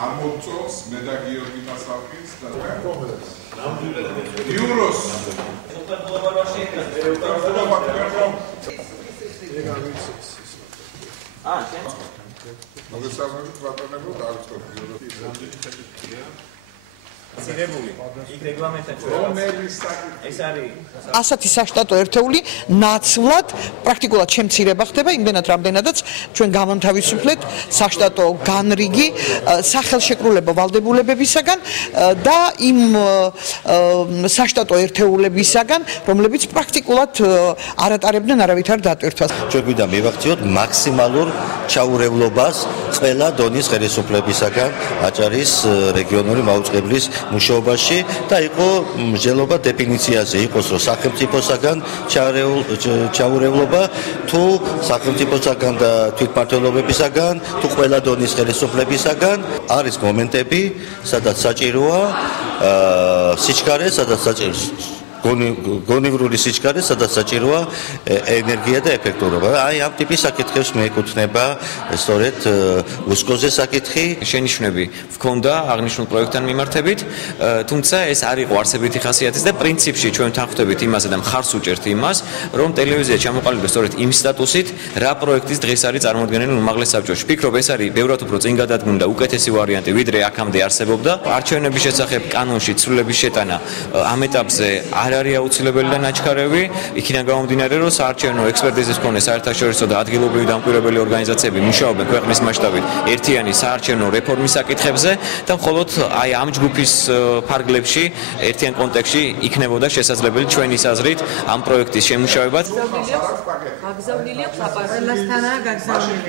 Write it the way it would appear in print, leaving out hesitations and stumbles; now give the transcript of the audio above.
ამოწოს მე და გიორგი დასალკის და იუროს მოგესალმებით ბატონებო, დაიწყოთ გიორგი. ცირებული იქ რეგლამენტებში ეს არის ასეთი საშტატო ერთეული ნაცვლად პრაქტიკულად შემცირება ხდება იმდენად რამდენადაც ჩვენ გავანთავისუფლეთ საშტატო განრიგი სახელშეკრულებო ვალდებულებებისაგან და იმ საშტატო ერთეულებისაგან რომლებიც პრაქტიკულად არ ატარებდნენ არავითარ დატვირთვას. ჩვენ გვინდა მივახციოთ მაქსიმალურ ჩაურევლობას ყველა დონის ხელისუფლებისაგან აჭარის რეგიონული მაუწყებლის მუშაობაში და იყო მსჯელობა დეფინიციაზე იყოს რომ სახელმწიფოსაგან ჩაურევლობა თუ სახელმწიფოსაგან და თვითმმართველობებისაგან თუ ყველა დონის ხელისუფლებისაგან არის მომენტები სადაც საჭიროა სიჩქარე სადაც საჭიროა გონივრული სიჩქარე სადაც საჭიროა ენერგია და ეფექტურობა. აი ამ ტიპის საკითხებს მეეკუთვნება სწორედ უსკოზე საკითხი. შენიშვნები ვქონდა აღნიშნულ პროექტთან მიმართებით, თუმცა ეს არ იყო არსებითი ხასიათის და პრინციპში ჩვენ თანხმდებით იმაზე და მხარს უჭერთ იმას, რომ ტელევიზია ჩამოყალიბდეს სწორედ იმ სტატუსით, რა პროექტის დღეს არის წარმოადგენელი უმაღლეს საბჭოში. ვფიქრობ, ეს არის ბევრად უფრო წინ გადადგმული და უკეთესი ვარიანტი, ვიდრე აქამდე არსებობდა. არჩევნების შესახებ კანონში ცვლილების შეტანა ამ ეტაპზე არ არის აუცილებელი და ნაჩქარევი, იქიდან გამომდინარე, რომ საარჩევნო ექსპერტიზის მქონე საერთაშორისო და ადგილობრივი დამკვირვებელი ორგანიზაციები მუშაობენ ქვეყნის მასშტაბით ერთიანი საარჩევნო რეფორმის საკითხებზე და მხოლოდ აი ამ ჯგუფის ფარგლებში ერთიან კონტექსტში იქნებოდა შესაძლებელი ჩვენი აზრით ამ პროექტის შემუშავება. გაგზავნილია პაპარელასთანაა გაგზავნილი.